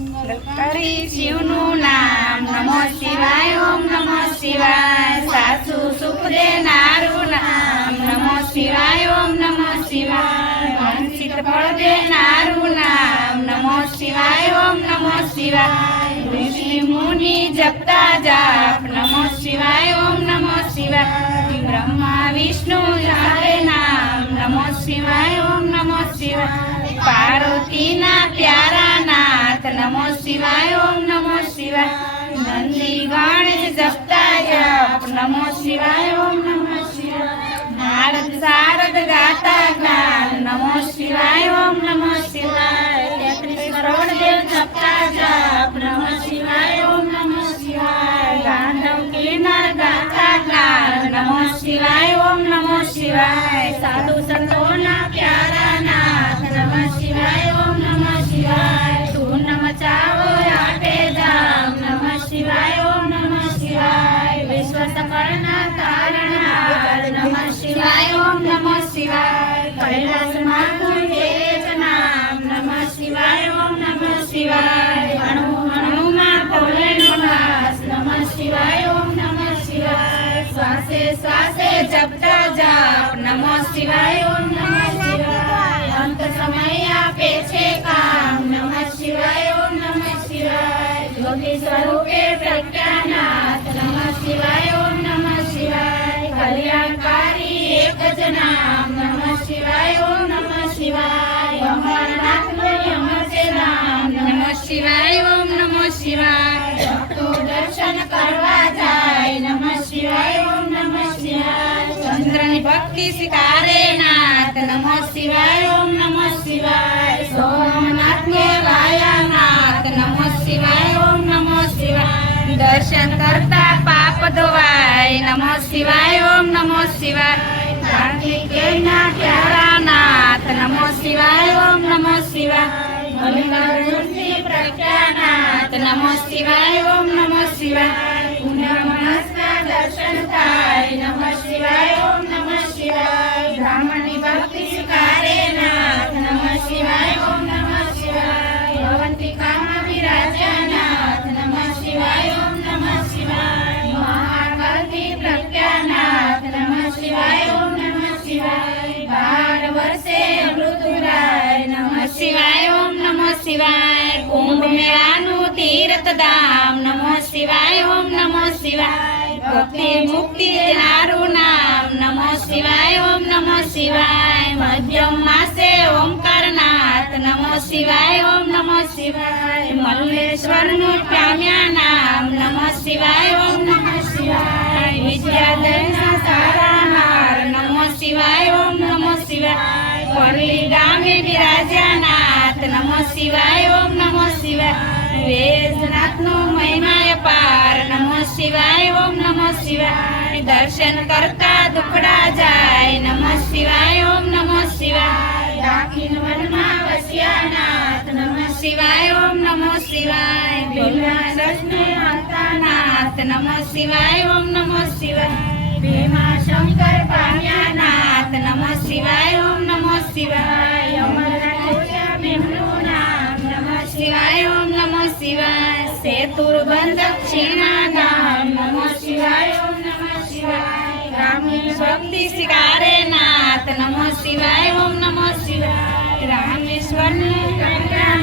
કરી શિવનું નામ નમો શિવાય ઓમ નમો શિવાય સાસુ સુખ દેનારું નામ નમો શિવાય ઓમ નમો શિવાય વંચિત ફળ દેનારું નામ નમો શિવાય ઓમ નમો શિવાય ઋષિ મુનિ જપતા જાપ નમો શિવાય ઓમ નમો શિવાય બ્રહ્મા વિષ્ણુ જાપે નામ નમો શિવાય ઓમ નમો શિવાય પાર્વતીના પ્યારા નાથ નમો શિવાય ઓમ નમો શિવાય નંદી ગણેશ જપતા જાપ નમો શિવાય ઓમ નમો શિવાય નારદ સારદ ગાતા જ્ઞાન નમો શિવાય ઓમ નમો શિવાય 33 કરોડ દેવ જપતા જાપ નમો શિવાય ઓમ નમો શિવાય ગાંધવ કિન્નર ગાતા જ્ઞાન નમો શિવાય ઓમ નમો શિવાય સાધુ સંતોના પ્યારા નાથ નમઃ શિવાય ઓમ નમઃ શિવાય ધૂન મચાવો આઠે ધામ નમઃ શિવાય ઓમ નમઃ શિવાય વિશ્વ સકળના તારણહાર નમઃ શિવાય ઓમ નમઃ શિવાય કૈલાસમાં કોઈ એક નામ નમઃ શિવાય ઓમ નમઃ શિવાય અણુ અણુમાં ભોલેનો નાશ નમઃ શિવાય ઓમ નમઃ શિવાય શ્વાસે શ્વાસે જપતા જાપ નમઃ શિવાય ઓમ નમઃ શિવાય અંત સમય આપે છે કામ નમઃ શિવાય ઓમ નમઃ શિવાય યોગી સ્વરૂપે પ્રજ્ઞાનાથ નમઃ શિવાય ઓમ નમઃ શિવાય કલ્યાણકારી એક જ નામ નમઃ શિવાય ઓમ નમઃ શિવાય અમરનાથનું અમર છે નામ નમઃ શિવાય ઓમ નમઃ શિવાય ભક્તો દર્શન કરવા જાય નમઃ શિવાય ઓમ નમઃ શિવાય ચંદ્રની ભક્તિ સ્વીકારે નાથ નમઃ શિવાય ઓમ નમઃ શિવાય સોમનાથ કે વાયા નાથ નમઃ શિવાય ઓમ નમઃ શિવાય દર્શન કરતા પાપ ધોવાય નમઃ શિવાય ઓમ નમઃ શિવાય કાર્તિકેયના પ્યારા નાથ નમઃ શિવાય ઓમ નમઃ શિવાય મલ્લિકાર્જુનથી પ્રજ્ઞાનાથ નમઃ શિવાય ઓમ નમઃ શિવાય પુણ્યમાસના દર્શન થાય નમઃ શિવાય ઓમ નમઃ શિવાય બ્રાહ્મણની ભક્તિ સ્વીકારે નાથ નમઃ શિવાય ઓમ નમઃ શિવાય અવંતિકામાં બિરાજ્યા નાથ નમઃ શિવાય ઓમ નમઃ શિવાય મહાકાલથી પ્રજ્ઞાનાથ નમઃ શિવાય ઓમ નમઃ શિવાય 12 વર્ષે મૃત્યુરાય નમઃ શિવાય ઓમ નમઃ શિવાય કુંભ મેળાનું તીર્થ ધામ નમઃ શિવાય ઓમ નમઃ શિવાય ભક્તિ મુક્તિ દેનારું નામ નમઃ શિવાય ઓમ નમઃ શિવાય મધ્યમ માસે ઓમકારનાથ નમઃ શિવાય ઓમ નમઃ શિવાય મલ્લેશ્વરનું પામ્યા નામ નમઃ શિવાય ઓમ નમઃ શિવાય વિદ્યાલયના સારા હાર નમઃ શિવાય ઓમ નમઃ શિવાય પરલી ગામે બિરાજ્યા નાથ નમઃ શિવાય ઓમ નમઃ શિવાય વેદનાથનો મહિમા અપાર નમઃ શિવાય ઓમ નમઃ શિવાય દર્શન કરતા દુખડા જાય નમઃ શિવાય ઓમ નમઃ શિવાય દાખિલ વનમાં વસ્યા નાથ નમઃ શિવાય ઓમ નમઃ શિવાય ભીમાસને હંતા નાથ નમઃ શિવાય ઓમ નમઃ શિવાય ભીમા શંકર પામ્યા નાથ નમઃ શિવાય ઓમ નમઃ શિવાય અમરનાથ મેમનું નામ નમઃ શિવાય ઓમ નમઃ શિવાય સેતુર્બંધ દક્ષિણાધામ નમઃ શિવાય ઓમ નમઃ શિવાય રામની ભક્તિ સ્વીકારે નાથ નમઃ શિવાય ઓમ નમઃ શિવાય રામેશ્વરનું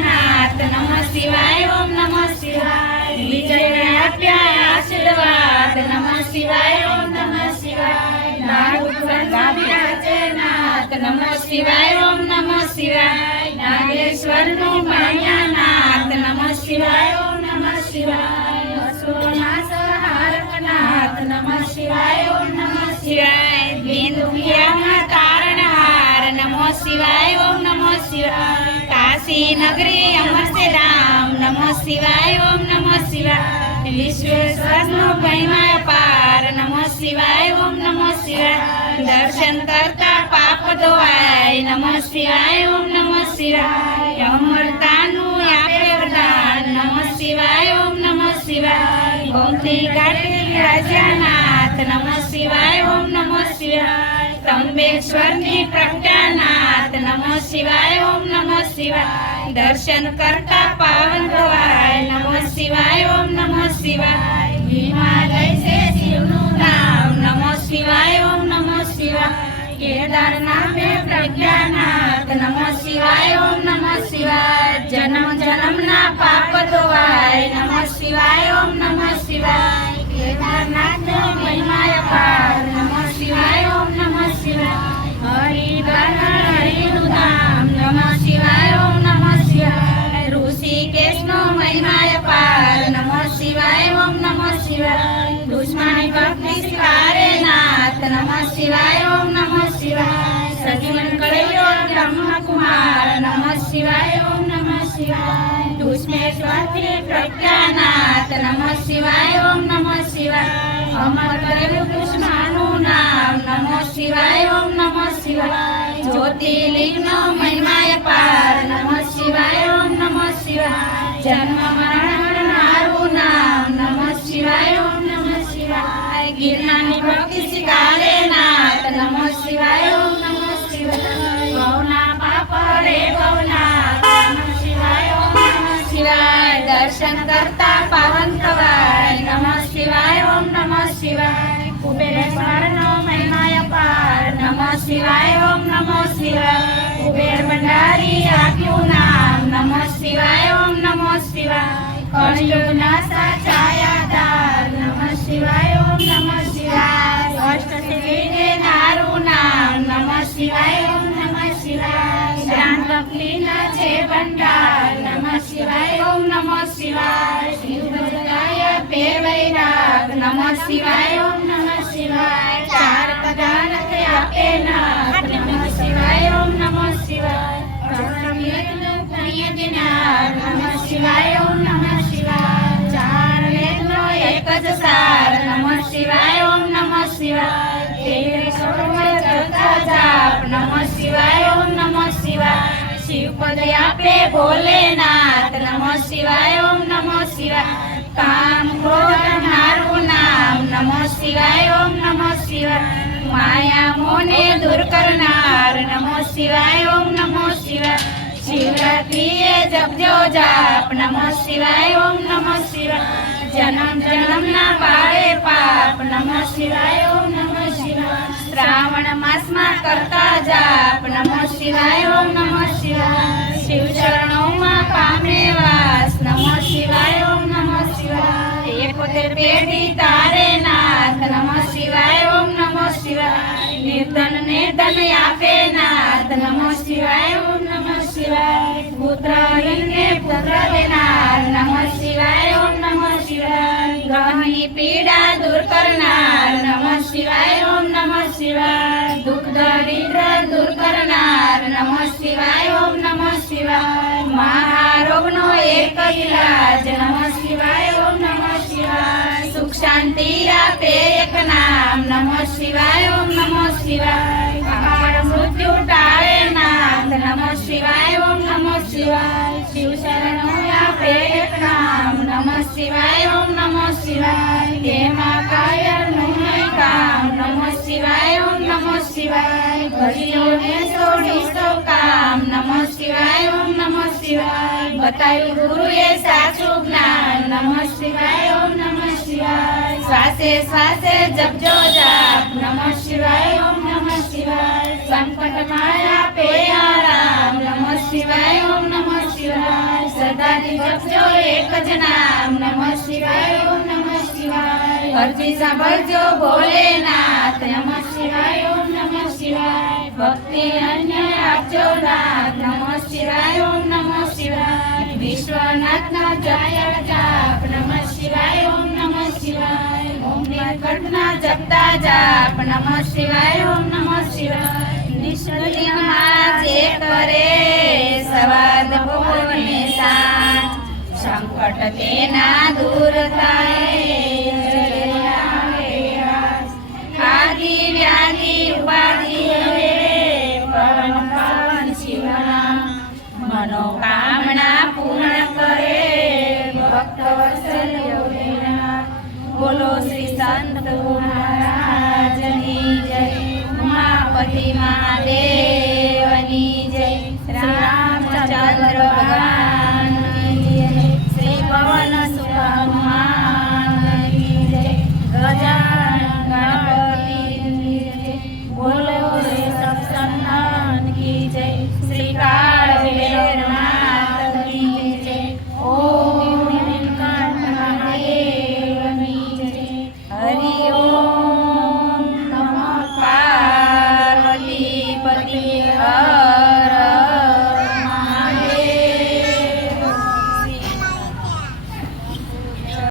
નાથ નમઃ શિવાય ઓમ નમઃ શિવાય વિજયને આપ્યા આશીર્વાદ નમઃ શિવાય ઓમ નમઃ શિવાય નાથ નમઃ શિવાય ઓમ નમઃ શિવાય નાગેશ્વરનું માયા નાથ નમઃ શિવાય ઓમ નમઃ શિવાય અસુરના સંહારક નાથ નમઃ શિવાય ઓમ નમઃ શિવાય બિંદુકિયામાં તારણહાર નમઃ શિવાય ઓમ નમઃ શિવાય કાશી નગરી અમરસે ધામ નમઃ શિવાય ઓમ નમઃ શિવાય વિશ્વેશ્વરનો મહિમા અપાર નમઃ શિવાય ઓમ નમઃ શિવાય દર્શન કરતા પાપ ધોવાય નમઃ શિવાય ઓમ નમઃ શિવાય અમરતાનું આપે વરદાન નમઃ શિવાય ઓમ નમઃ શિવાય ગોમતી ઘાટે બિરાજ્યા નાથ નમઃ શિવાય ઓમ નમઃ શિવાય ત્રંબકેશ્વરની પ્રજ્ઞાનાથ નમઃ શિવાય ઓમ નમઃ શિવાય દર્શન કરતા પાવન થવાય શિવાય ઓમ નમઃ શિવાય હિમાલય છે શિવનું નામ નમઃ શિવાય ઓમ નમઃ શિવાય કેદારનાથ में प्रज्ञानाथ नमः शिवाय ओम नमः शिवाय जन्म जन्मना पाप धोवाय नमः शिवाय ओम नमः शिवाय केदारनाथ नो महिमा अपार नमः शिवाय ओम नमः शिवाय हरिद्वार हरिनु धाम नमः शिवाय ओम नमः शिवाय ऋषिकेश नो महिमा अपार नमः शिवाय ओम नमः शिवाय दुश्मनी भक्ति शिवारे नाथ नमः शिवाय ओम नमः शिवाय सजीवन कलयो ब्रह्म कुमार नमः शिवाय ओम नमः शिवाय दुष्मेश्वर प्रज्ञानाथ नमः शिवाय ओम नमः शिवाय अमर करे कृष्णानु नाम नमः शिवाय ओम नमः शिवाय ज्योतिर्लिंग नो महिमा अपार नमः शिवाय ओम नमः शिवाय जन्म मरण नारु नाम नमः शिवाय ओम नमः शिवाय गिरनानी भक्ति शिकारे नाथ नमः शिवाय ओम नमः शिवाय गौना पापड़े गौना नमः शिवाय ओम नमः शिवाय दर्शन करता पावन कवाय नमः शिवाय ओम नमः शिवाय कुबेरेश्वर नो महिमा अपार नमः शिवाय ओम नमः शिवाय कुबेर भंडारी आप्યું नाम नमः शिवाय ओम नमः शिवाय कलियुगना साचायादार नमः शिवाय ओम नमः शिवाय अष्ट सिद्धि नारु नाम नमः शिवाय ओम नमः शिवाय शांत लीला छे भंडार नमः शिवाय ओम नमः शिवाय शिव भजनाय पे वैराग नमः शिवाय ओम नमः शिवाय चार पदार्थ आपे नाथ नमः शिवाय ओम नमः शिवाय नमः शिवाय ओम नमः शिवाय चार वेदनो एक ज सार नमः शिवाय ओम नमः शिवाय तेरे स्वरूप चौथा जाप नमः शिवाय ओम नमः शिवाय शिव पद आपे भोलेनाथ नमः शिवाय ओम नमः शिवाय काम क्रोध नारु नाम नमः शिवाय ओम नमः शिवाय माया मोने दूर करनार नमः शिवाय ओम नमः शिवाय शिवरात्रि जपजो जाप नमः शिवाय ओम नमः शिवाय जन्म जन्म ना पारे पाप नमः शिवाय ओम नमः शिवाय श्रावण मास में करता जाप नमः शिवाय ओम नमः शिवाय शिव चरणों में पामे वास नमः शिवाय ओम नमः शिवाय एकोतेर पेढ़ी तारे नाथ नमः शिवाय ओम नमः शिवाय निर्धन ने धन आपे नाथ नमः शिवाय ओम नमः शिवाय पुत्र ने पुत्र देनार नमः शिवाय ओम नमः शिवाय ग्रहणी पीड़ा दूर करनार नमः शिवाय ओम नमः शिवाय दुख दरिद्र दूर करनार नमः शिवाय ओम नमः शिवाय महारोग नो एक इलाज नमः शिवाय ओम नमः शिवाय सुख शांति आपे एक नाम नमः शिवाय ओम नमः शिवाय अकाल मृत्यु टाळे नाथ नमः शिवाय ओम नमः शिवाय शिव शरणो आपे एक नाम नमः शिवाय ओम नमः शिवाय तेमा कायर नुमय काम नमः शिवाय ओम नमः शिवाय भजियो ने सोड़ी सो काम नमः शिवाय ओम नमः शिवाय बतायु गुरुए साचु ज्ञान नमः शिवाय ओम नमः शिवाय श्वासे श्वासे जपजो जाप नमः शिवाय ओम नमः शिवाय संकट माया पे आराम नमः शिवाय ओम नमः शिवाय सदा जपजो एक ज नाम नमः शिवाय ओम नमः शिवाय अर्जी सांभळजो भोलेनाथ नमः शिवाय ओम नमः शिवाय भक्ति अन्य आपजो नाथ नमः शिवाय ओम नमः शिवाय विश्वनाथ ना जय जाप नमः शिवाय ओम नमः शिवाय ओम नीलकंठना जपता जाप नमः शिवाय ओम नमः शिवाय निष्ठिन जे करे सवाद भोने सांच संकट तेना दूर थाय आदि व्याधि उपाधि परम पावन शिवना मनोकामना पूर्ण करे भक्त वत्सल बोलो श्री संत महाराजनी जय उमापति महादेवनी जय रामचंद्र भगवान